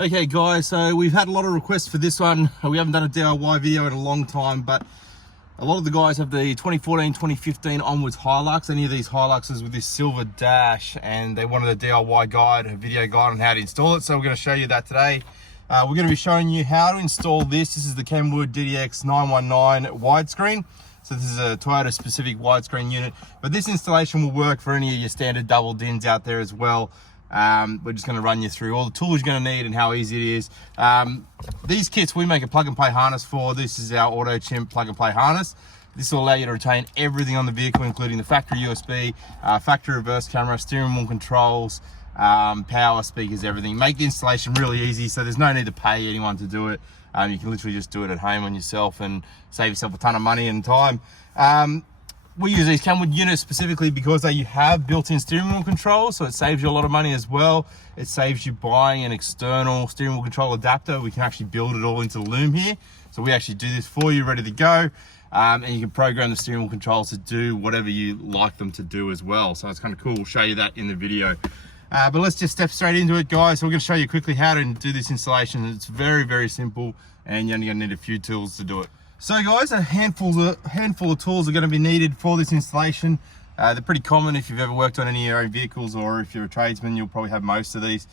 Okay guys, so we've had a lot of requests for this one. We haven't done a DIY video in a long time, but a lot of the guys have the 2014, 2015 onwards Hilux, any of these Hiluxes with this silver dash, and they wanted a DIY guide, a video guide on how to install it. So we're going to show you that today. We're going to be showing you how to install this. This is the Kenwood DDX919 widescreen. So this is a Toyota specific widescreen unit, but this installation will work for any of your standard double DINs out there as well. We're just going to run you through all the tools you're going to need and how easy it is. These kits we make a plug and play harness for. This is our AutoChimp plug and play harness. This will allow you to retain everything on the vehicle, including the factory USB, factory reverse camera, steering wheel controls, power, speakers, everything. Make the installation really easy, so there's no need to pay anyone to do it. You can literally just do it at home on yourself and save yourself a ton of money and time. We use these Kenwood units specifically because they have built-in steering wheel controls, so it saves you a lot of money as well. It saves you buying an external steering wheel control adapter. We can actually build it all into the loom here. So we actually do this for you, ready to go. And you can program the steering wheel controls to do whatever you like them to do as well. So it's kind of cool. We'll show you that in the video. But let's just step straight into it, guys. So we're going to show you quickly how to do this installation. It's very, very simple, and you're only going to need a few tools to do it. So guys, a handful of tools are going to be needed for this installation. They're pretty common if you've ever worked on any of your own vehicles, or if you're a tradesman, you'll probably have most of these.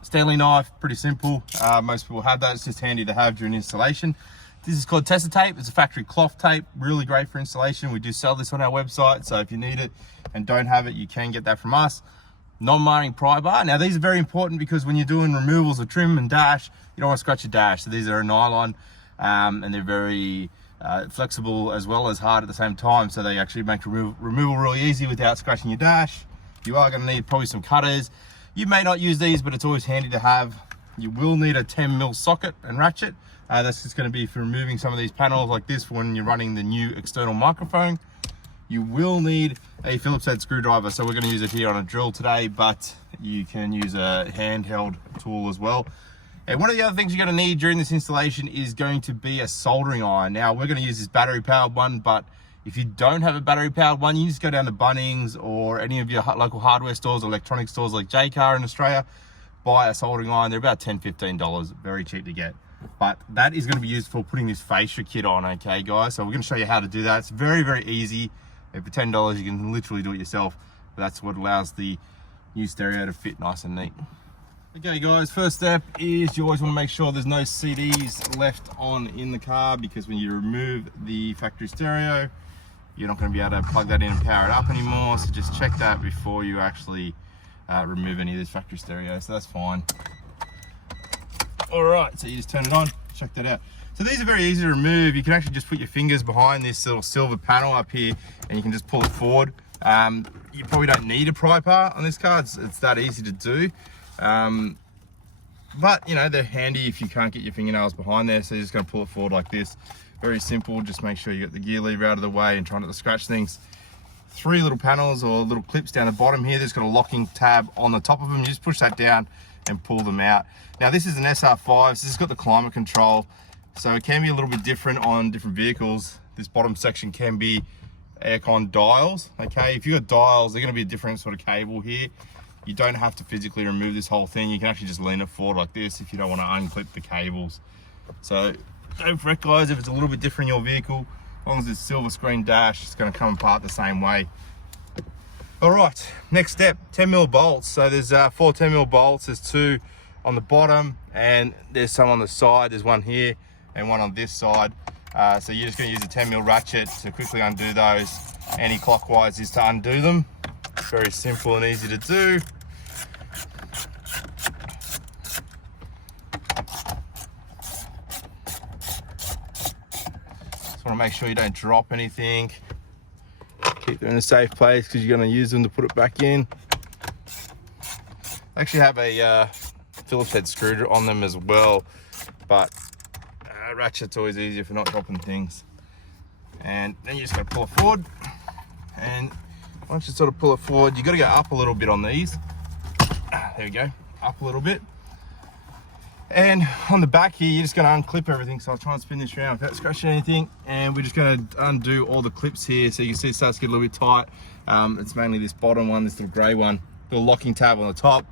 Stanley knife, pretty simple. Most people have that. It's just handy to have during installation. This is called tester tape. It's a factory cloth tape, really great for installation. We do sell this on our website, so if you need it and don't have it, you can get that from us. Non-marring pry bar. Now these are very important because when you're doing removals of trim and dash, you don't want to scratch your dash. So these are a nylon, and they're very flexible as well as hard at the same time. So they actually make removal really easy without scratching your dash. You are going to need probably some cutters. You may not use these, but it's always handy to have. You will need a 10mm socket and ratchet. That's just going to be for removing some of these panels like this when you're running the new external microphone. You will need a Phillips head screwdriver, so we're going to use it here on a drill today, but you can use a handheld tool as well. And one of the other things you're going to need during this installation is going to be a soldering iron. Now we're going to use this battery powered one, but if you don't have a battery powered one, you just go down to Bunnings or any of your local hardware stores, electronic stores like J-Car in Australia, buy a soldering iron. They're about $10–15, very cheap to get. But that is going to be used for putting this fascia kit on, okay guys? So we're going to show you how to do that. It's very, very easy. And for $10, you can literally do it yourself. But that's what allows the new stereo to fit nice and neat. Okay guys, first step is you always want to make sure there's no CDs left on in the car, because when you remove the factory stereo, you're not going to be able to plug that in and power it up anymore. So just check that before you actually remove any of this factory stereo. So that's fine. All right, so you just turn it on, check that out. So these are very easy to remove. You can actually just put your fingers behind this little silver panel up here and you can just pull it forward. You probably don't need a pry bar on this car. It's that easy to do. But you know, they're handy if you can't get your fingernails behind there. So you're just gonna pull it forward like this. Very simple, just make sure you get the gear lever out of the way and try not to scratch things. 3 little panels or little clips down the bottom here. There's got a locking tab on the top of them. You just push that down and pull them out. Now this is an SR5, so this has got the climate control. So it can be a little bit different on different vehicles. This bottom section can be aircon dials, okay? If you've got dials, they're gonna be a different sort of cable here. You don't have to physically remove this whole thing. You can actually just lean it forward like this if you don't wanna unclip the cables. So don't fret guys if it's a little bit different in your vehicle. As long as it's silver screen dash, it's gonna come apart the same way. All right, next step, 10mm bolts. So there's 4 10mm bolts. There's 2 on the bottom and there's some on the side. There's one here and one on this side. So you're just gonna use a 10mm ratchet to quickly undo those. Anti-clockwise is to undo them. Very simple and easy to do. Just wanna make sure you don't drop anything. Keep them in a safe place because you're going to use them to put it back in. I actually have a Phillips head screw on them as well, but ratchet's always easier for not dropping things. And then you just got to pull it forward, and once you sort of pull it forward, you got to go up a little bit on these. There we go, up a little bit. And on the back here, you're just going to unclip everything. So I'll try and spin this around without scratching anything. And we're just going to undo all the clips here. So you can see it starts to get a little bit tight. It's mainly this bottom one, this little gray one. Little locking tab on the top.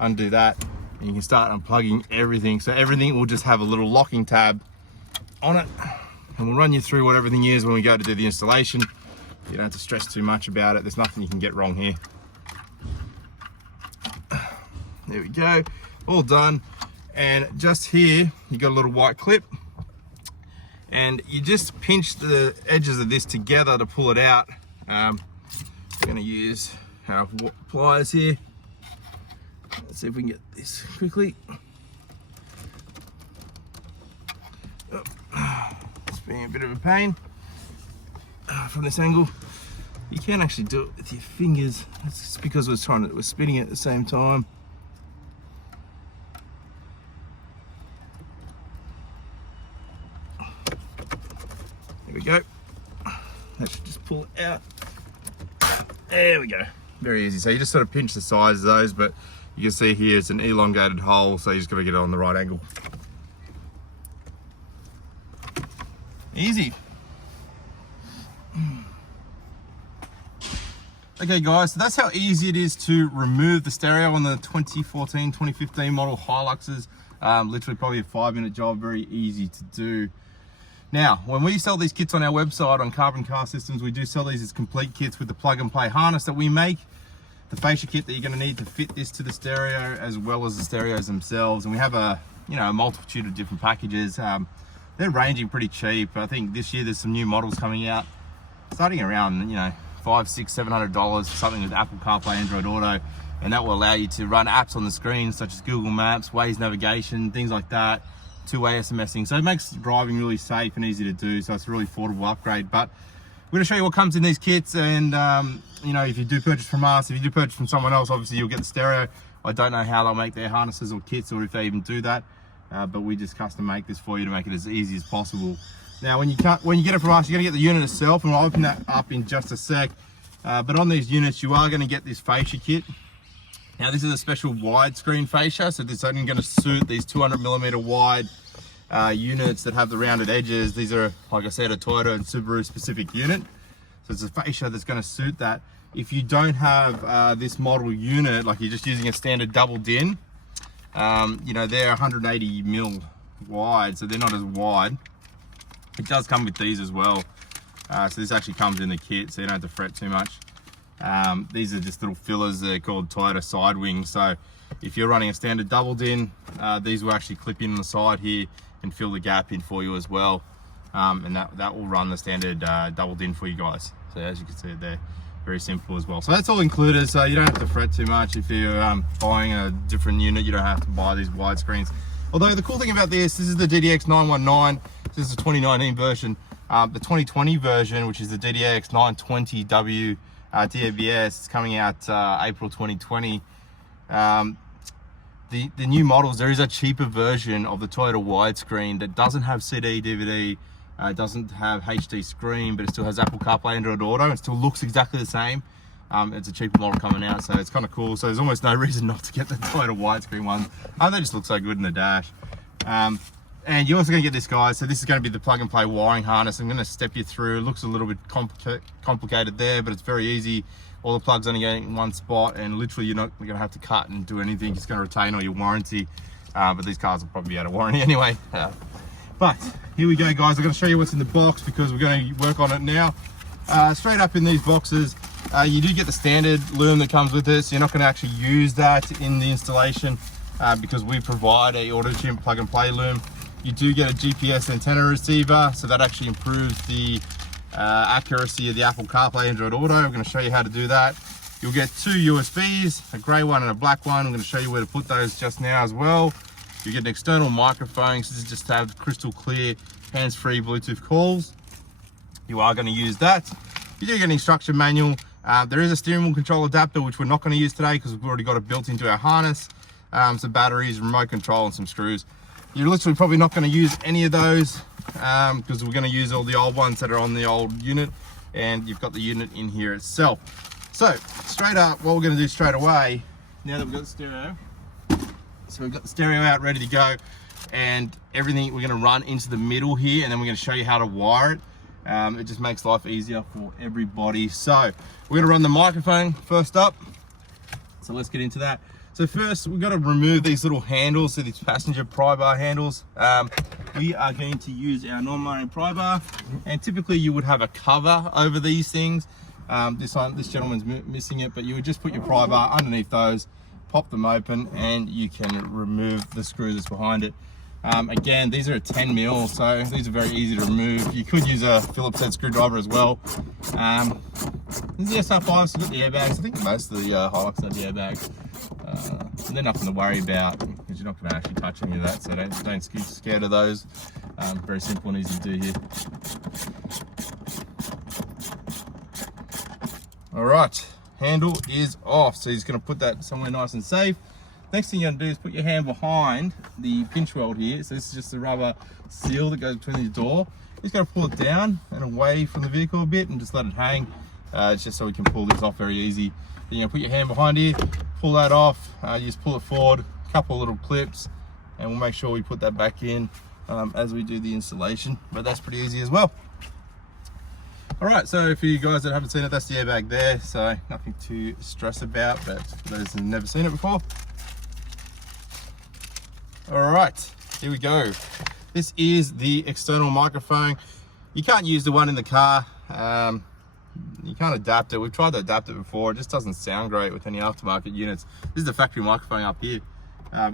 Undo that. and you can start unplugging everything. So everything will just have a little locking tab on it, and we'll run you through what everything is when we go to do the installation. You don't have to stress too much about it. There's nothing you can get wrong here. There we go, all done. And just here, you got a little white clip, and you just pinch the edges of this together to pull it out. We're gonna use our pliers here. Let's see if we can get this quickly. It's being a bit of a pain from this angle. You can actually do it with your fingers. That's just because we're spinning it at the same time. There we go. That should just pull it out. There we go. Very easy. So you just sort of pinch the sides of those, but you can see here it's an elongated hole, so you just got to get it on the right angle. Easy. Okay guys, so that's how easy it is to remove the stereo on the 2014, 2015 model Hiluxes. Literally probably a 5-minute job, very easy to do. Now, when we sell these kits on our website on Carbon Car Systems, we do sell these as complete kits with the plug and play harness that we make, the fascia kit that you're going to need to fit this to the stereo, as well as the stereos themselves. And we have a multitude of different packages. They're ranging pretty cheap. I think this year there's some new models coming out, starting around $500, $600, $700 for something with Apple CarPlay, Android Auto, and that will allow you to run apps on the screen such as Google Maps, Waze navigation, things like that. Two-way SMSing, so it makes driving really safe and easy to do. So it's a really affordable upgrade. But we're going to show you what comes in these kits, and if you do purchase from us, if you do purchase from someone else, obviously you'll get the stereo. I don't know how they'll make their harnesses or kits, or if they even do that, but we just custom make this for you to make it as easy as possible. Now when you get it from us, you're going to get the unit itself, and we'll open that up in just a sec. But on these units you are going to get this fascia kit. Now this is a special widescreen fascia, so this is only going to suit these 200mm wide units that have the rounded edges. These are, like I said, a Toyota and Subaru specific unit. So it's a fascia that's going to suit that. If you don't have this model unit, like you're just using a standard double din, they're 180mm wide, so they're not as wide. It does come with these as well. So this actually comes in the kit, so you don't have to fret too much. These are just little fillers. They're called Toyota side wings. So if you're running a standard double din, these will actually clip in on the side here and fill the gap in for you as well. And that will run the standard double din for you guys. So as you can see, they're very simple as well. So that's all included, so you don't have to fret too much. If you're buying a different unit, you don't have to buy these widescreens. Although the cool thing about this is the DDX919. This is the 2019 version. The 2020 version, which is the DDX920WS, it's coming out April 2020. The new models, there is a cheaper version of the Toyota widescreen that doesn't have CD, DVD, it doesn't have HD screen, but it still has Apple CarPlay, Android Auto. It still looks exactly the same. It's a cheaper model coming out, so it's kind of cool. So there's almost no reason not to get the Toyota widescreen ones. They just look so good in the dash. And you're also going to get this, guys. So this is going to be the plug and play wiring harness. I'm going to step you through. It looks a little bit complicated there, but it's very easy. All the plugs only going in one spot, and literally you're not going to have to cut and do anything. It's going to retain all your warranty, but these cars will probably be out of warranty anyway. But here we go, guys. I'm going to show you what's in the box because we're going to work on it now. Straight up in these boxes, you do get the standard loom that comes with this. You're not going to actually use that in the installation because we provide a AutoChimp plug and play loom. You do get a GPS antenna receiver, so that actually improves the accuracy of the Apple CarPlay Android Auto. I'm going to show you how to do that. You'll get two USBs, a grey one and a black one. I'm going to show you where to put those just now as well. You get an external microphone, so this is just to have crystal clear, hands-free Bluetooth calls. You are going to use that. You do get an instruction manual. There is a steering wheel control adapter, which we're not going to use today because we've already got it built into our harness. Some batteries, remote control, and some screws. You're literally probably not going to use any of those because we're going to use all the old ones that are on the old unit, and you've got the unit in here itself. So straight up, what we're going to do straight away, now that we've got the stereo, so we've got the stereo out ready to go, and everything we're going to run into the middle here, and then we're going to show you how to wire it. It just makes life easier for everybody. So we're going to run the microphone first up, so let's get into that. So first we've got to remove these little handles, so these passenger pry bar handles. We are going to use our non-mounting pry bar, and typically you would have a cover over these things. This gentleman's missing it, but you would just put your pry bar underneath those, pop them open, and you can remove the screw that's behind it. Again, these are a 10 mil, so these are very easy to remove. You could use a Phillips head screwdriver as well. This is the SR5's got the airbags. I think most of the Hilux have the airbags. They're nothing to worry about because you're not going to actually touch any of that, so don't get scared of those. Very simple and easy to do here. All right, handle is off, so he's going to put that somewhere nice and safe. Next thing you're going to do is put your hand behind the pinch weld here. So this is just the rubber seal that goes between the door. You're just going to pull it down and away from the vehicle a bit and just let it hang. It's just so we can pull this off very easy. Then you're going to put your hand behind here, pull that off, you just pull it forward, a couple of little clips, and we'll make sure we put that back in as we do the installation. But that's pretty easy as well. All right, so for you guys that haven't seen it, that's the airbag there, so nothing to stress about, but for those who've never seen it before. All right, here we go. This is the external microphone. You can't use the one in the car. You can't adapt it. We've tried to adapt it before. It just doesn't sound great with any aftermarket units. This is the factory microphone up here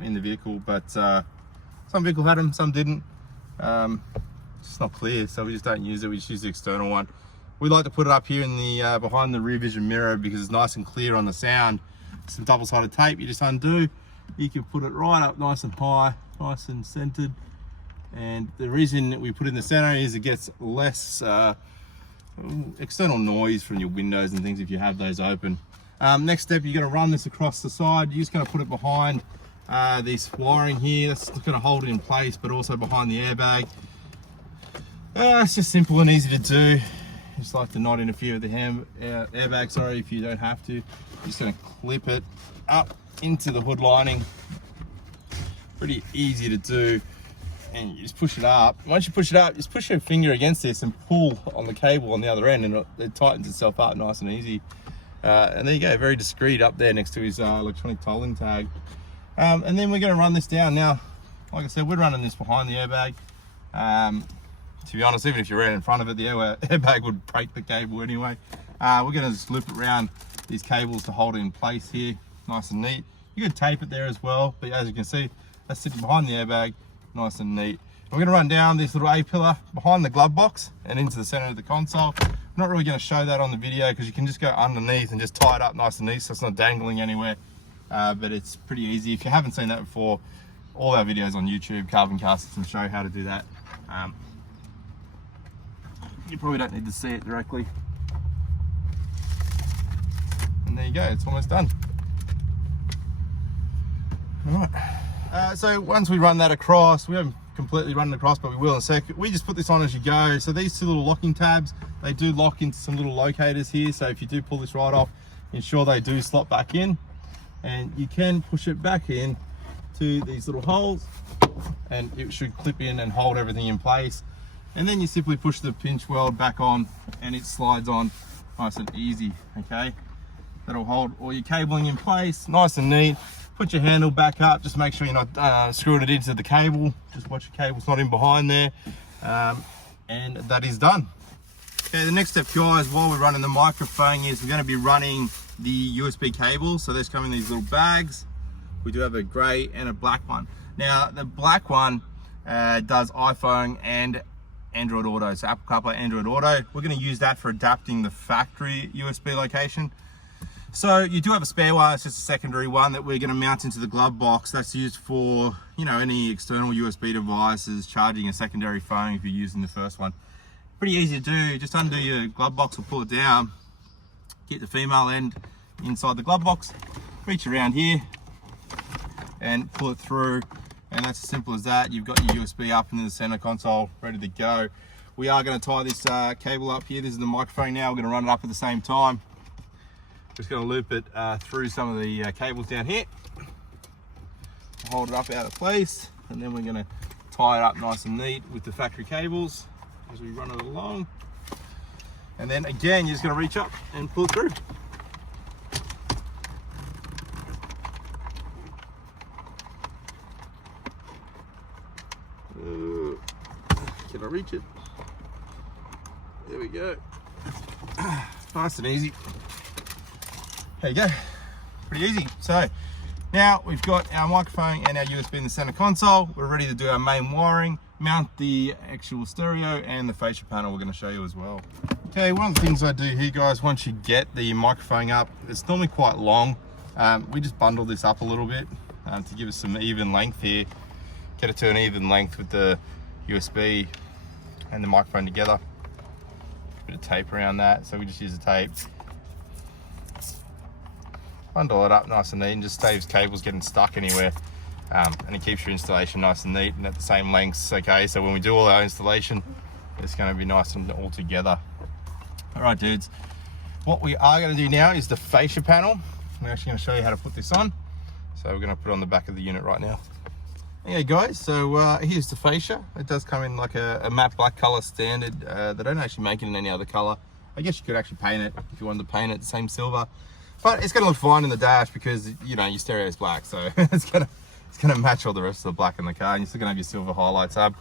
in the vehicle, but some vehicles had them, some didn't. It's just not clear, so we just don't use it. We just use the external one. We like to put it up here in the behind the rear vision mirror because it's nice and clear on the sound. Some double-sided tape you just undo. You can put it right up nice and high, nice and centered. And the reason we put it in the center is it gets less external noise from your windows and things if you have those open. Next step, you're going to run this across the side. You're just going to put it behind this wiring here. That's going to hold it in place, but also behind the airbag. It's just simple and easy to do. Just like to not interfere with the airbag, sorry, if you don't have to. You're just going to clip it up into the hood lining. Pretty easy to do. And you just push it up. Once you push it up, just push your finger against this and pull on the cable on the other end, and it tightens itself up nice and easy. And there you go, very discreet up there next to his electronic tolling tag. And then we're going to run this down. Now, like I said, we're running this behind the airbag. To be honest, even if you ran in front of it, the airbag would break the cable anyway. We're going to just loop it around these cables to hold it in place here, nice and neat. You could tape it there as well, but as you can see, that's sitting behind the airbag, nice and neat. We're going to run down this little A-pillar behind the glove box and into the center of the console. I'm not really going to show that on the video because you can just go underneath and just tie it up nice and neat so it's not dangling anywhere. But it's pretty easy. If you haven't seen that before, all our videos on YouTube, Carbon Car Systems, show how to do that. You probably don't need to see it directly. And there you go, it's almost done. All right. So once we run that across, we haven't completely run it across, but we will in a sec. We just put this on as you go. So these two little locking tabs, they do lock into some little locators here. So if you do pull this right off, ensure they do slot back in, and you can push it back in to these little holes, and it should clip in and hold everything in place. And then you simply push the pinch weld back on and it slides on nice and easy, okay? That'll hold all your cabling in place, nice and neat. Put your handle back up, just make sure you're not screwing it into the cable. Just watch your cable's not in behind there. And that is done. Okay, the next step, guys, while we're running the microphone is we're gonna be running the USB cables. So there's coming these little bags. We do have a gray and a black one. Now, the black one does iPhone and Android Auto, so Apple CarPlay, Android Auto. We're going to use that for adapting the factory USB location. So you do have a spare one, it's just a secondary one that we're going to mount into the glove box. That's used for, you know, any external USB devices, charging a secondary phone if you're using the first one. Pretty easy to do, just undo your glove box or pull it down, get the female end inside the glove box, reach around here and pull it through. And that's as simple as that. You've got your USB up in the center console, ready to go. We are going to tie this cable up here. This is the microphone now. We're going to run it up at the same time. Just going to loop it through some of the cables down here. Hold it up out of place. And then we're going to tie it up nice and neat with the factory cables as we run it along. And then again, you're just going to reach up and pull it through. Can I reach it? There we go. Nice and easy. There you go. Pretty easy. So now we've got our microphone and our USB in the center console. We're ready to do our main wiring, mount the actual stereo and the fascia panel we're going to show you as well. Okay, one of the things I do here, guys, once you get the microphone up, it's normally quite long. We just bundle this up a little bit to give us some even length here. Get it to an even length with the USB and the microphone together. Bit of tape around that, so we just use the tape. Bundle it up nice and neat and just saves cables getting stuck anywhere. And it keeps your installation nice and neat and at the same lengths, okay? So when we do all our installation, it's gonna be nice and all together. All right, dudes. What we are gonna do now is the fascia panel. We're actually gonna show you how to put this on. So we're gonna put it on the back of the unit right now. Okay, guys, so here's the fascia. It does come in like a matte black color standard. They don't actually make it in any other color. I guess you could actually paint it if you wanted to paint it the same silver. But it's gonna look fine in the dash because, you know, your stereo is black. So it's gonna match all the rest of the black in the car and you're still gonna have your silver highlights up.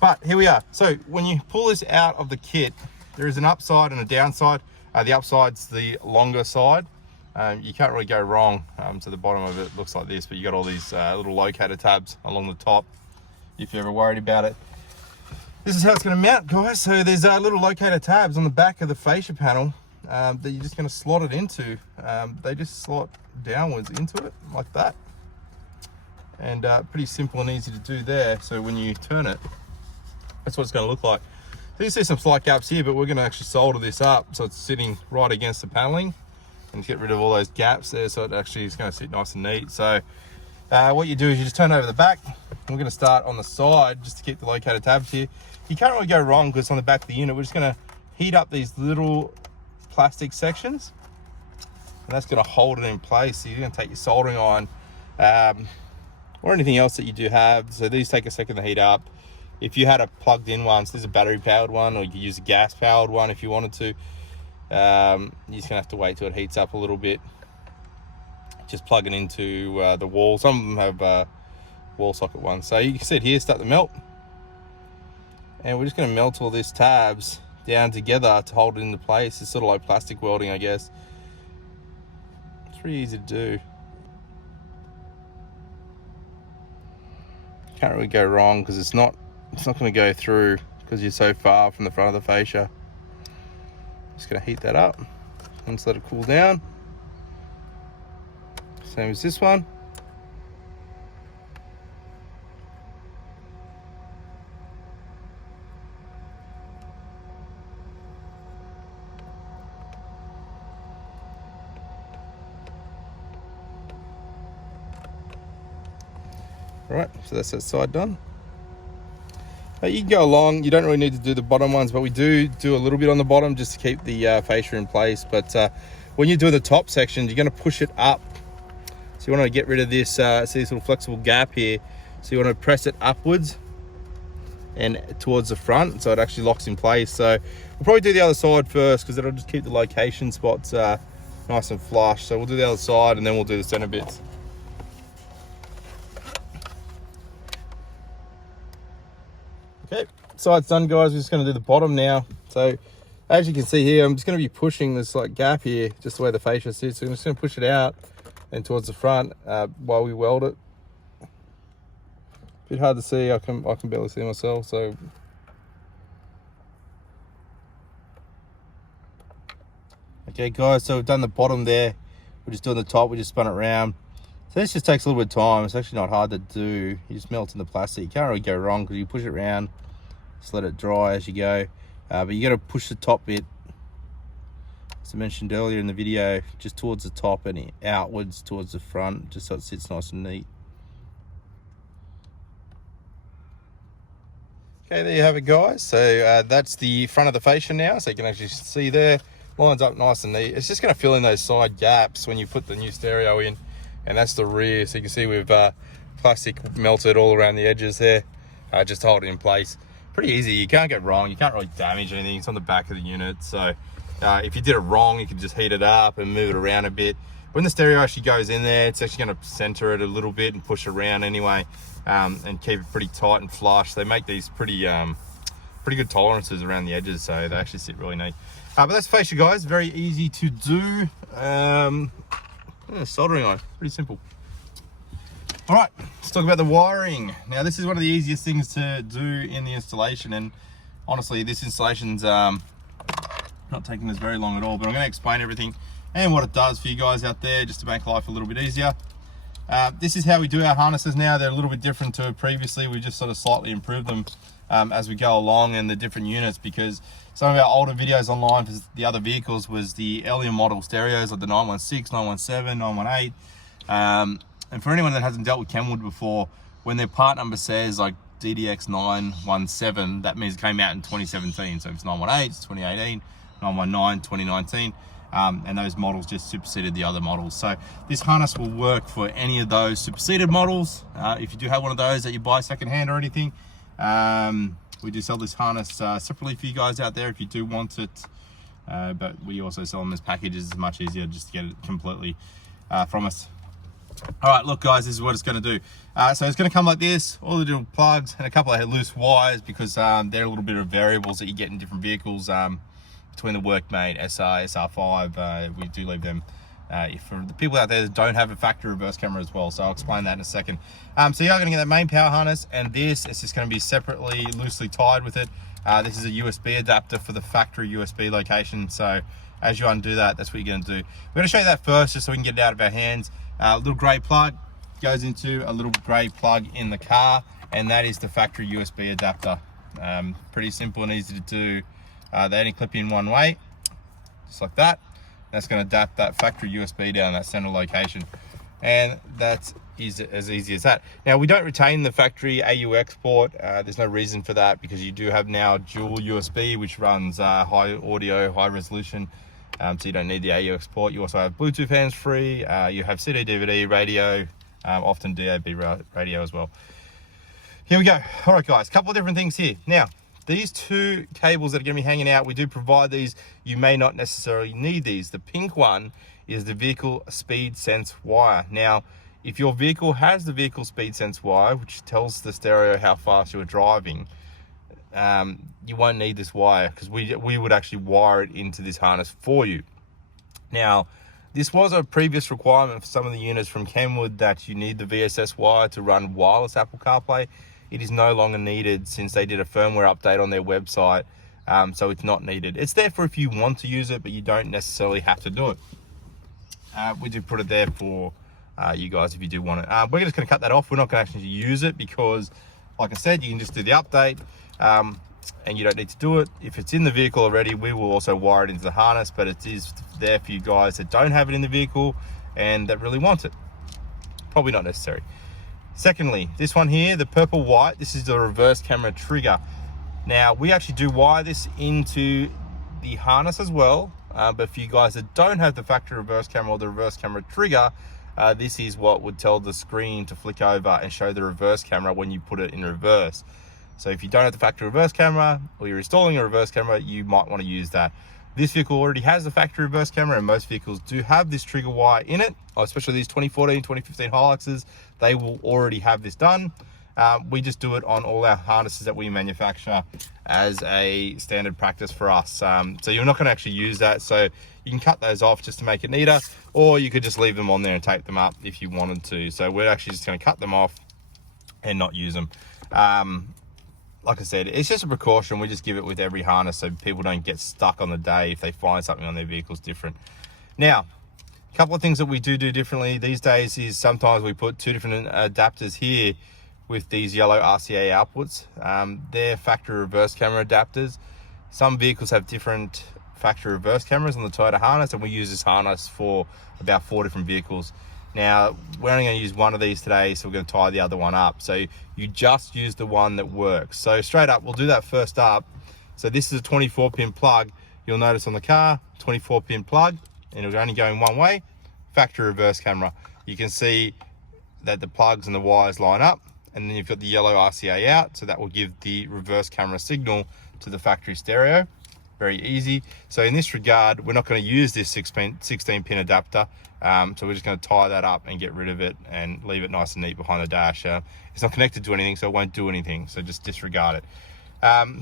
But here we are. So when you pull this out of the kit, there is an upside and a downside. The upside's the longer side. You can't really go wrong. So the bottom of it looks like this, but you got all these little locator tabs along the top if you're ever worried about it. This is how it's going to mount, guys. So there's little locator tabs on the back of the fascia panel that you're just going to slot it into. They just slot downwards into it like that. And pretty simple and easy to do there. So when you turn it, that's what it's going to look like. So you see some slight gaps here, but we're going to actually solder this up so it's sitting right against the paneling and get rid of all those gaps there, so it actually is going to sit nice and neat. So what you do is you just turn over the back. We're going to start on the side just to keep the locator tabs here. You can't really go wrong because on the back of the unit we're just going to heat up these little plastic sections and that's going to hold it in place. So you're going to take your soldering iron or anything else that you do have. So these take a second to heat up. If you had a plugged in one, so there's a battery powered one, or you could use a gas powered one if you wanted to. You're just gonna have to wait till it heats up a little bit. Just plug it into the wall. Some of them have wall socket ones. So you can see it here start to melt. And we're just gonna melt all these tabs down together to hold it into place. It's sort of like plastic welding, I guess. It's pretty easy to do. Can't really go wrong because it's not going to go through because you're so far from the front of the fascia. Just going to heat that up and just let it cool down. Same as this one. Right, so that's that side done. You can go along, you don't really need to do the bottom ones, but we do a little bit on the bottom just to keep the fascia in place. But when you do the top section, you're going to push it up. So you want to get rid of this, see this little flexible gap here. So you want to press it upwards and towards the front so it actually locks in place. So we'll probably do the other side first because it'll just keep the location spots nice and flush. So we'll do the other side and then we'll do the center bits. Okay, side's done, guys. We're just going to do the bottom now. So as you can see here, I'm just going to be pushing this like gap here just the way the fascia sits. So I'm just going to push it out and towards the front while we weld it. A bit hard to see. I can barely see myself. So okay, guys, so we've done the bottom there. We're just doing the top. We just spun it around. So this just takes a little bit of time. It's actually not hard to do. You just melt in the plastic. You can't really go wrong because you push it around, just let it dry as you go. But you got to push the top bit, as I mentioned earlier in the video, just towards the top and outwards towards the front, just so it sits nice and neat. Okay, there you have it, guys. So that's the front of the fascia now. So you can actually see there, lines up nice and neat. It's just going to fill in those side gaps when you put the new stereo in. And that's the rear, so you can see we've plastic melted all around the edges there, just to hold it in place. Pretty easy, you can't go wrong, you can't really damage anything. It's on the back of the unit, so if you did it wrong, you could just heat it up and move it around a bit. when the stereo actually goes in there, it's actually going to center it a little bit and push around anyway, and keep it pretty tight and flush. They make these pretty good tolerances around the edges, so they actually sit really neat. But that's Facia, guys. Very easy to do. Soldering iron, pretty simple. All right, let's talk about the wiring. Now, this is one of the easiest things to do in the installation, and honestly, this installation's not taking us very long at all, but I'm going to explain everything and what it does for you guys out there, just to make life a little bit easier. This is how we do our harnesses now. They're a little bit different to previously. We just sort of slightly improved them as we go along, and the different units, because some of our older videos online for the other vehicles was the earlier model stereos, like the 916, 917, 918. And for anyone that hasn't dealt with Kenwood before, when their part number says like DDX917, that means it came out in 2017. So if it's 918, it's 2018, 919, 2019. And those models just superseded the other models. So this harness will work for any of those superseded models. If you do have one of those that you buy secondhand or anything, we do sell this harness separately for you guys out there if you do want it. But we also sell them as packages. It's much easier just to get it completely from us. All right, look guys, this is what it's going to do. So it's going to come like this, all the little plugs and a couple of loose wires, because they're a little bit of variables that you get in different vehicles. Between the Workmate, SR, SR5, we do leave them for the people out there that don't have a factory reverse camera as well. So I'll explain that in a second. So you are going to get that main power harness, and this is just going to be separately loosely tied with it. This is a USB adapter for the factory USB location. So as you undo that, that's what you're going to do. We're going to show you that first, just so we can get it out of our hands. A little grey plug goes into a little grey plug in the car, and that is the factory USB adapter. Pretty simple and easy to do. They only clip in one way, just like that. That's going to adapt that factory USB down that center location, and that is as easy as that. Now, we don't retain the factory AUX port. There's no reason for that, because you do have now dual USB, which runs high audio, high resolution. So you don't need the AUX port. You also have Bluetooth hands-free. You have CD, DVD, radio, often DAB radio as well. Here we go. All right, guys, a couple of different things here. Now, these two cables that are going to be hanging out, we do provide these. You may not necessarily need these. The pink one is the vehicle speed sense wire. Now, if your vehicle has the vehicle speed sense wire, which tells the stereo how fast you're driving, you won't need this wire, because we would actually wire it into this harness for you. Now, this was a previous requirement for some of the units from Kenwood, that you need the VSS wire to run wireless Apple CarPlay. It is no longer needed since they did a firmware update on their website, so it's not needed. It's there for if you want to use it, but you don't necessarily have to do it. We do put it there for you guys if you do want it. We're just going to cut that off. We're not going to actually use it, because like I said, you can just do the update, and you don't need to do it. If it's in the vehicle already, we will also wire it into the harness, but it is there for you guys that don't have it in the vehicle and that really want it. Probably not necessary. Secondly, this one here, the purple white, this is the reverse camera trigger. Now, we actually do wire this into the harness as well, but for you guys that don't have the factory reverse camera or the reverse camera trigger, this is what would tell the screen to flick over and show the reverse camera when you put it in reverse. So if you don't have the factory reverse camera, or you're installing a reverse camera, you might want to use that. This vehicle already has the factory reverse camera, and most vehicles do have this trigger wire in it, especially these 2014, 2015 Hiluxes. They will already have this done. We just do it on all our harnesses that we manufacture as a standard practice for us. So you're not going to actually use that, so you can cut those off just to make it neater, or you could just leave them on there and tape them up if you wanted to. So we're actually just going to cut them off and not use them. Like I said, it's just a precaution. We just give it with every harness so people don't get stuck on the day if they find something on their vehicles different. Now, a couple of things that we do differently these days is sometimes we put two different adapters here with these yellow RCA outputs. They're factory reverse camera adapters. Some vehicles have different factory reverse cameras on the Toyota harness, and we use this harness for about 4 different vehicles. Now, we're only going to use one of these today, so we're going to tie the other one up. So you just use the one that works. So straight up, we'll do that first up. So this is a 24-pin plug. You'll notice on the car, 24-pin plug, and it'll only go in one way, factory reverse camera. You can see that the plugs and the wires line up, and then you've got the yellow RCA out, so that will give the reverse camera signal to the factory stereo. very easy. So in this regard, we're not going to use this 16 pin adapter. So we're just going to tie that up and get rid of it and leave it nice and neat behind the dash. It's not connected to anything, so it won't do anything. So just disregard it.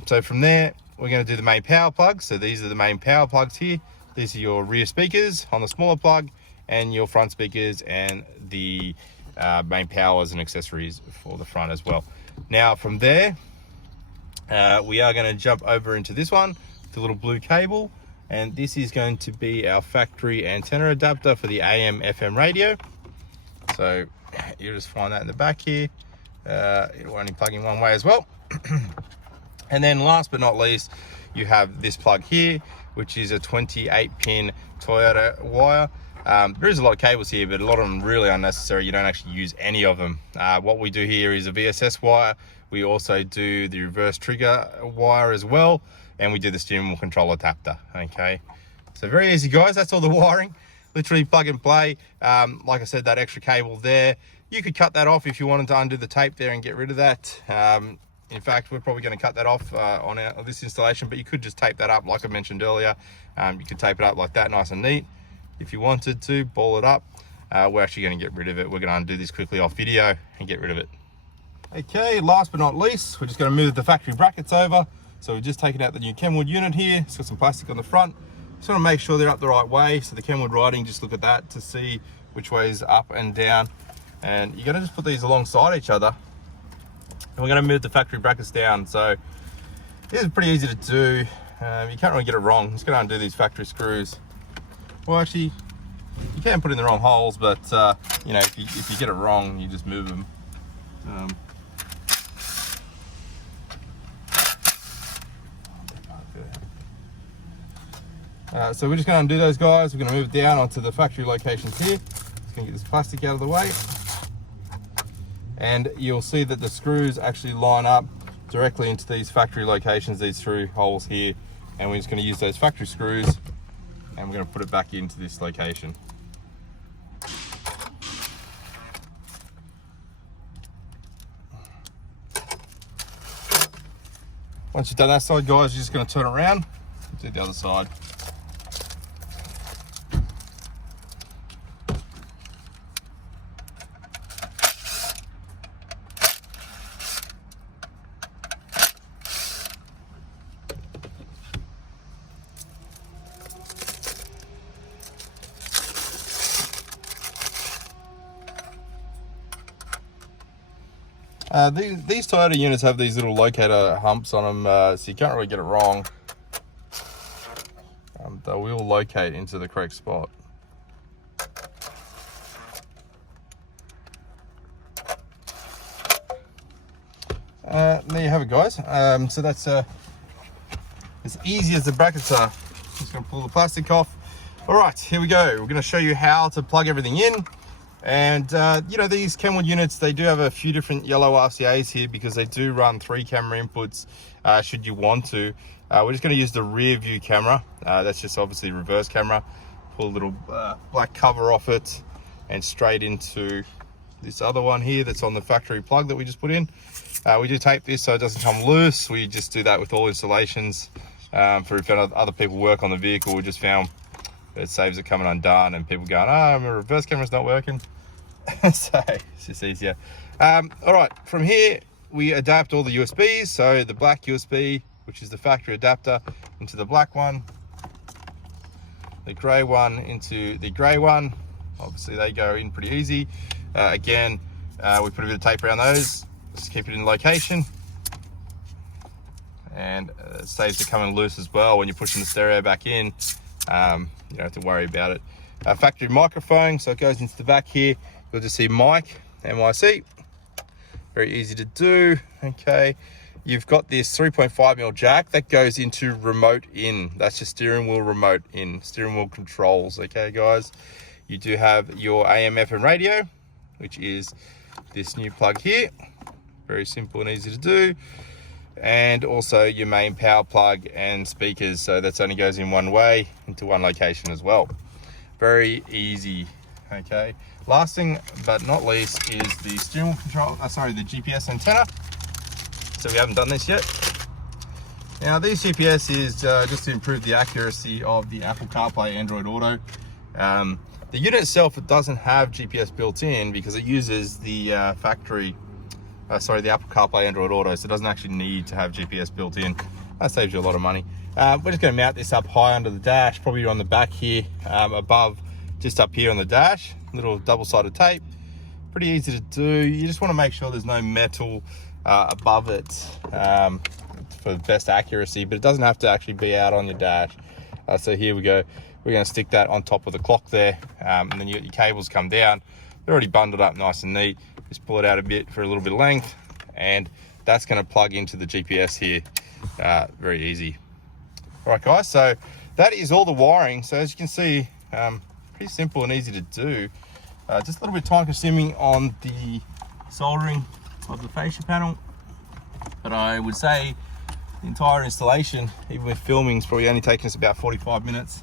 So from there, we're going to do the main power plugs. So these are the main power plugs here. These are your rear speakers on the smaller plug, and your front speakers, and the main powers and accessories for the front as well. Now from there, we are going to jump over into this one, the little blue cable, and this is going to be our factory antenna adapter for the AM FM radio. So you'll just find that in the back here. It'll only plug in one way as well. And then last but not least, you have this plug here, which is a 28 pin Toyota wire. There is a lot of cables here, but a lot of them really unnecessary. You don't actually use any of them. What we do here is a VSS wire. We also do the reverse trigger wire as well, and we do the steering wheel control adapter. Okay, so very easy, guys. That's all the wiring, literally plug and play. Like I said, that extra cable there, you could cut that off if you wanted to undo the tape there and get rid of that. In fact, we're probably going to cut that off on this installation, but you could just tape that up like I mentioned earlier. You could tape it up like that, nice and neat. If you wanted to ball it up, we're actually going to get rid of it. We're going to undo this quickly off video and get rid of it. Okay, last but not least, we're just going to move the factory brackets over. So we've just taken out the new Kenwood unit here. It's got some plastic on the front. Just want to make sure they're up the right way. So the Kenwood writing, just look at that to see which way is up and down. And you're going to just put these alongside each other. And we're going to move the factory brackets down. So this is pretty easy to do. You can't really get it wrong. Just going to undo these factory screws. Well, actually, you can put in the wrong holes, but you know, if you get it wrong, you just move them. So we're just going to undo those guys. We're going to move it down onto the factory locations here. Just going to get this plastic out of the way, and you'll see that the screws actually line up directly into these factory locations, these through holes here, and we're just going to use those factory screws, and we're going to put it back into this location. Once you've done that side, guys, you're just going to turn it around and do the other side. These Toyota units have these little locator humps on them, so you can't really get it wrong. They will locate into the correct spot. There you have it, guys. So that's as easy as the brackets are. Just going to pull the plastic off. All right, here we go. We're going to show you how to plug everything in. And you know, these Kenwood units, they do have a few different yellow RCAs here because they do run 3 camera inputs should you want to. We're just going to use the rear view camera. That's just obviously reverse camera. Pull a little black cover off it and straight into this other one here that's on the factory plug that we just put in. We do tape this so it doesn't come loose. We just do that with all installations. For if other people work on the vehicle, we just found it saves it coming undone and people going, oh, my reverse camera's not working. So it's just easier. All right, from here we adapt all the USBs. So the black USB, which is the factory adapter, into the black one, the grey one into the grey one. Obviously they go in pretty easy. Again, we put a bit of tape around those, just keep it in location, and it saves it coming loose as well when you're pushing the stereo back in. You don't have to worry about it. Factory microphone, so it goes into the back here. You'll just see mic, MIC. Very easy to do. Okay, you've got this 3.5mm jack that goes into remote in. That's your steering wheel remote in, steering wheel controls. Okay, guys, you do have your AM FM radio, which is this new plug here. Very simple and easy to do. And also your main power plug and speakers, so that's only goes in one way into one location as well. Very easy. Okay, last thing but not least is the steering wheel control, the GPS antenna. So we haven't done this yet. Now these GPS is just to improve the accuracy of the Apple CarPlay Android Auto. The unit itself, it doesn't have GPS built in because it uses the the Apple CarPlay Android Auto, so it doesn't actually need to have GPS built in. That saves you a lot of money. We're just going to mount this up high under the dash, probably on the back here, above, just up here on the dash. Little double-sided tape, pretty easy to do. You just want to make sure there's no metal above it for the best accuracy, but it doesn't have to actually be out on your dash. So here we go. We're going to stick that on top of the clock there, and then your cables come down. They're already bundled up nice and neat. Just pull it out a bit for a little bit of length, and that's going to plug into the GPS here. Very easy. All right, guys, so that is all the wiring. So as you can see, pretty simple and easy to do. Just a little bit time consuming on the soldering of the fascia panel, but I would say the entire installation, even with filming, is probably only taking us about 45 minutes.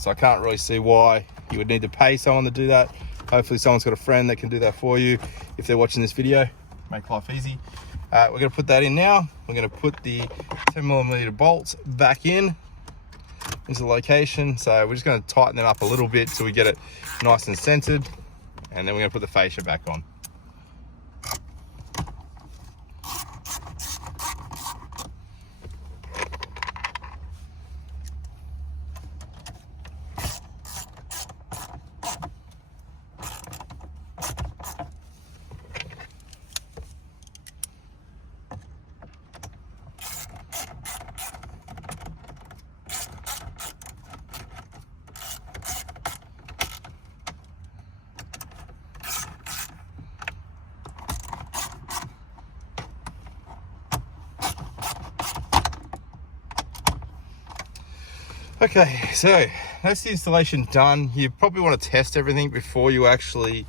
So I can't really see why you would need to pay someone to do that. Hopefully someone's got a friend that can do that for you if they're watching this video. Make life easy. We're going to put that in now. We're going to put the 10mm bolts back into the location. So we're just going to tighten them up a little bit so we get it nice and centered, and then we're going to put the fascia back on. Okay, so that's the installation done. You probably want to test everything before you actually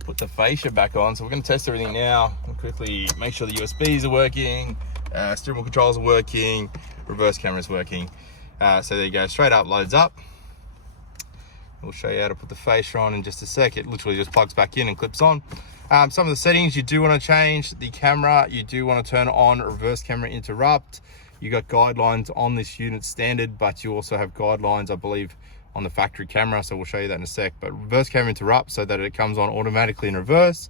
put the fascia back on. So we're going to test everything now and quickly make sure the USBs are working, steering wheel controls are working, reverse camera is working. So there you go, straight up, loads up. We'll show you how to put the fascia on in just a sec. It literally just plugs back in and clips on. Some of the settings you do want to change. The camera, you do want to turn on reverse camera interrupt. You got guidelines on this unit standard, but you also have guidelines, I believe, on the factory camera. So we'll show you that in a sec. But reverse camera interrupt so that it comes on automatically in reverse.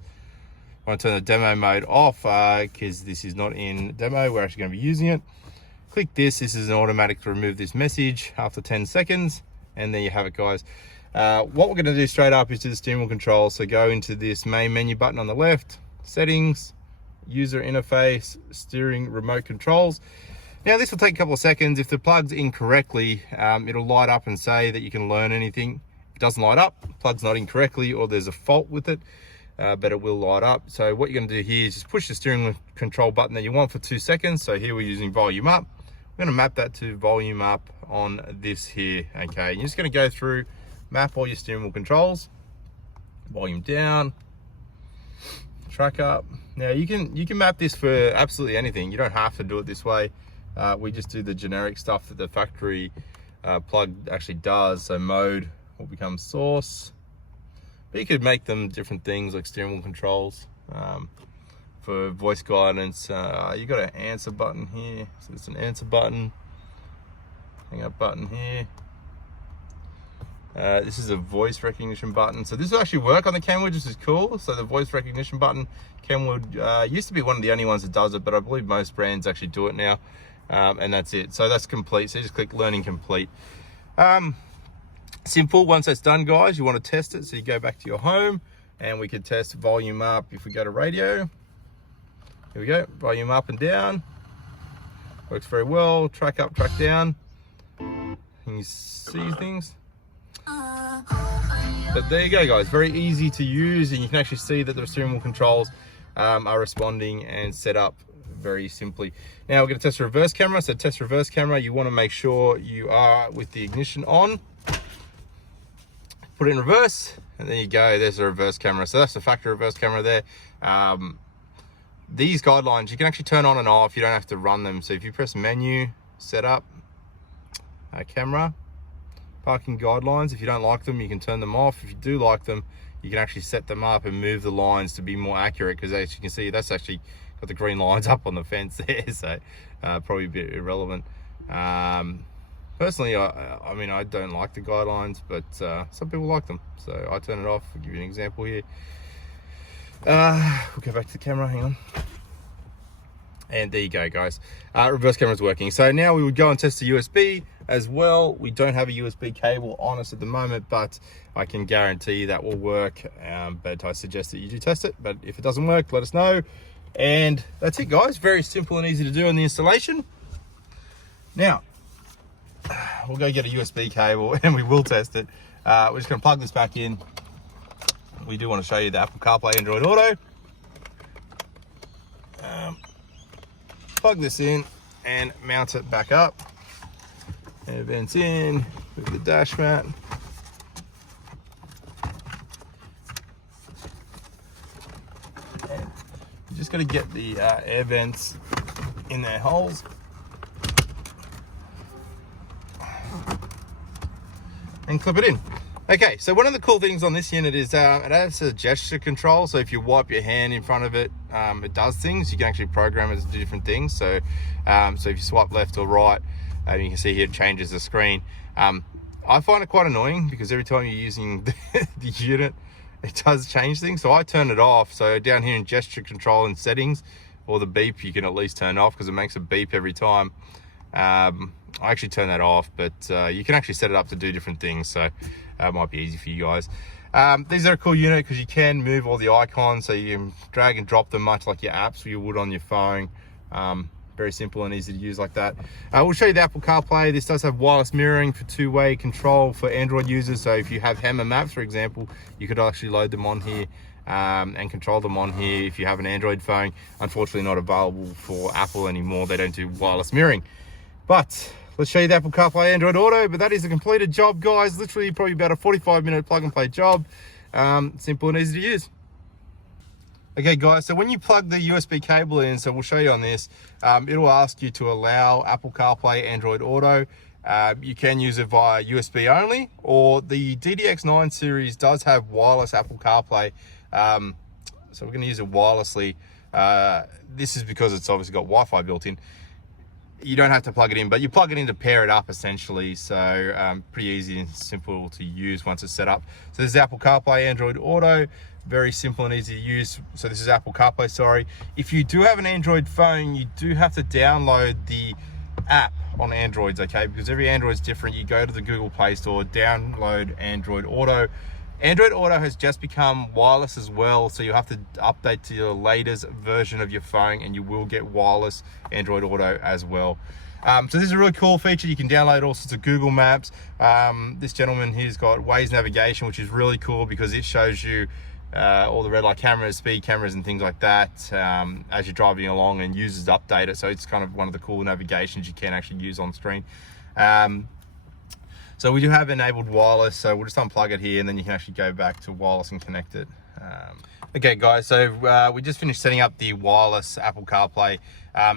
I want to turn the demo mode off because this is not in demo. We're actually going to be using it. Click this. This is an automatic to remove this message after 10 seconds. And there you have it, guys. What we're going to do straight up is do the steering wheel control. So go into this main menu button on the left, settings, user interface, steering remote controls. Now this will take a couple of seconds. If the plug's incorrectly, it'll light up and say that you can learn anything. If it doesn't light up, plug's not incorrectly or there's a fault with it, but it will light up. So what you're going to do here is just push the steering control button that you want for 2 seconds. So here we're using volume up. We're going to map that to volume up on this here. Okay, you're just going to go through, map all your steering wheel controls, volume down, track up. Now you can map this for absolutely anything. You don't have to do it this way. We just do the generic stuff that the factory plug actually does. So mode will become source, but you could make them different things like steering wheel controls. For voice guidance, you got an answer button here. So it's an answer button, hang up button here. This is a voice recognition button. So this will actually work on the Kenwood, which is cool. So the voice recognition button, Kenwood used to be one of the only ones that does it, but I believe most brands actually do it now. And that's it. So that's complete. So just click learning complete. Simple. Once that's done, guys, you want to test it. So you go back to your home and we can test volume up. If we go to radio, here we go, volume up and down. Works very well. Track up, track down. Can you see things? But there you go, guys. Very easy to use, and you can actually see that the steering wheel controls are responding and set up very simply. Now we're going to test reverse camera. So test reverse camera, you want to make sure you are with the ignition on. Put it in reverse, and then you go, there's the reverse camera. So that's the factory reverse camera there. These guidelines, you can actually turn on and off. You don't have to run them. So if you press menu, setup, camera, parking guidelines, if you don't like them, you can turn them off. If you do like them, you can actually set them up and move the lines to be more accurate, because as you can see, that's actually got the green lines up on the fence there, so probably a bit irrelevant. Personally, I mean, I don't like the guidelines, but some people like them, so I turn it off. I'll give you an example here. We'll go back to the camera, hang on. And there you go, guys. Reverse camera's working. So now we would go and test the USB as well. We don't have a USB cable on us at the moment, but I can guarantee that will work. But I suggest that you do test it. But if it doesn't work, let us know. And that's it, guys. Very simple and easy to do on the installation. Now, we'll go get a USB cable and we will test it. We're just going to plug this back in. We do want to show you the Apple CarPlay Android Auto. Plug this in and mount it back up. Air vents in with the dash mat. And you just got to get the air vents in their holes. And clip it in. Okay, so one of the cool things on this unit is it has a gesture control. So if you wipe your hand in front of it, it does things. You can actually program it to do different things. So, so if you swipe left or right, you can see here it changes the screen. I find it quite annoying because every time you're using the unit, it does change things. So I turn it off. So down here in gesture control and settings, or the beep, you can at least turn off because it makes a beep every time. I actually turn that off, but you can actually set it up to do different things. So it might be easy for you guys. These are a cool unit because you can move all the icons, so you can drag and drop them much like your apps you would on your phone. Very simple and easy to use like that. We'll show you the Apple CarPlay. This does have wireless mirroring for two-way control for Android users. So if you have Hammer Maps, for example, you could actually load them on here and control them on here if you have an Android phone. Unfortunately not available for Apple anymore. They don't do wireless mirroring. But let's show you the Apple CarPlay Android Auto. But that is a completed job, guys. Literally probably about a 45-minute plug and play job. Simple and easy to use. Okay, guys, so when you plug the USB cable in, so we'll show you on this, it'll ask you to allow Apple CarPlay Android Auto. You can use it via USB only, or the DDX9 series does have wireless Apple CarPlay. So we're going to use it wirelessly. This is because it's obviously got Wi-Fi built in. You don't have to plug it in, but you plug it in to pair it up essentially. So pretty easy and simple to use once it's set up. So this is Apple CarPlay Android Auto. Very simple and easy to use. So this is Apple CarPlay, sorry. If you do have an Android phone, you do have to download the app on Androids, okay? Because every Android's different. You go to the Google Play Store, download Android Auto. Android Auto has just become wireless as well, so you'll have to update to your latest version of your phone and you will get wireless Android Auto as well. So this is a really cool feature. You can download all sorts of Google Maps. This gentleman here's got Waze navigation, which is really cool because it shows you all the red light cameras, speed cameras and things like that as you're driving along, and users update it. So it's kind of one of the cool navigations you can actually use on screen. So we do have enabled wireless, so we'll just unplug it here and then you can actually go back to wireless and connect it. Okay guys, so we just finished setting up the wireless Apple CarPlay.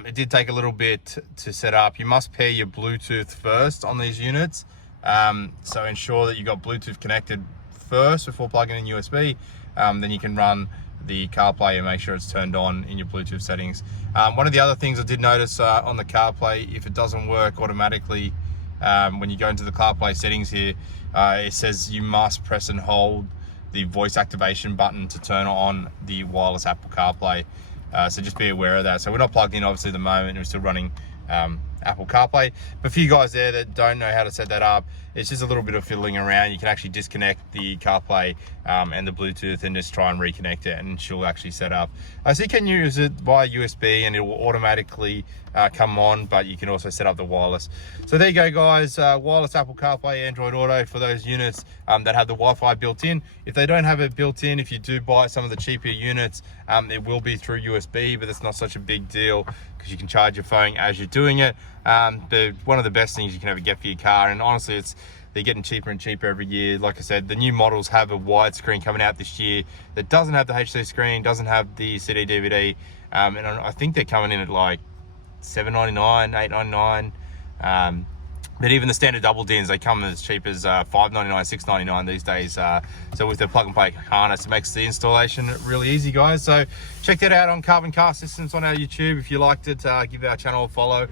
It did take a little bit to set up. You must pair your Bluetooth first on these units. So ensure that you got Bluetooth connected first before plugging in USB. Then you can run the CarPlay and make sure it's turned on in your Bluetooth settings. One of the other things I did notice on the CarPlay, if it doesn't work automatically, when you go into the CarPlay settings here, it says you must press and hold the voice activation button to turn on the wireless Apple CarPlay. So just be aware of that. So we're not plugged in obviously at the moment, we're still running Apple CarPlay. But for you guys there that don't know how to set that up, it's just a little bit of fiddling around. You can actually disconnect the CarPlay and the Bluetooth and just try and reconnect it, and she'll actually set up. So you can use it via USB and it will automatically come on, but you can also set up the wireless. So there you go guys, wireless Apple CarPlay Android Auto for those units that have the Wi-Fi built in. If they don't have it built in, if you do buy some of the cheaper units, it will be through USB, but it's not such a big deal because you can charge your phone as you're doing it. But one of the best things you can ever get for your car, and honestly they're getting cheaper and cheaper every year. Like I said, the new models have a widescreen coming out this year that doesn't have the HD screen, doesn't have the CD DVD, and I think they're coming in at like $7.99, $8.99. But even the standard double DINs, they come as cheap as $5.99, $6.99 these days. So with the plug and play harness, it makes the installation really easy, guys. So check that out on Carbon Car Systems on our YouTube. If you liked it, give our channel a follow.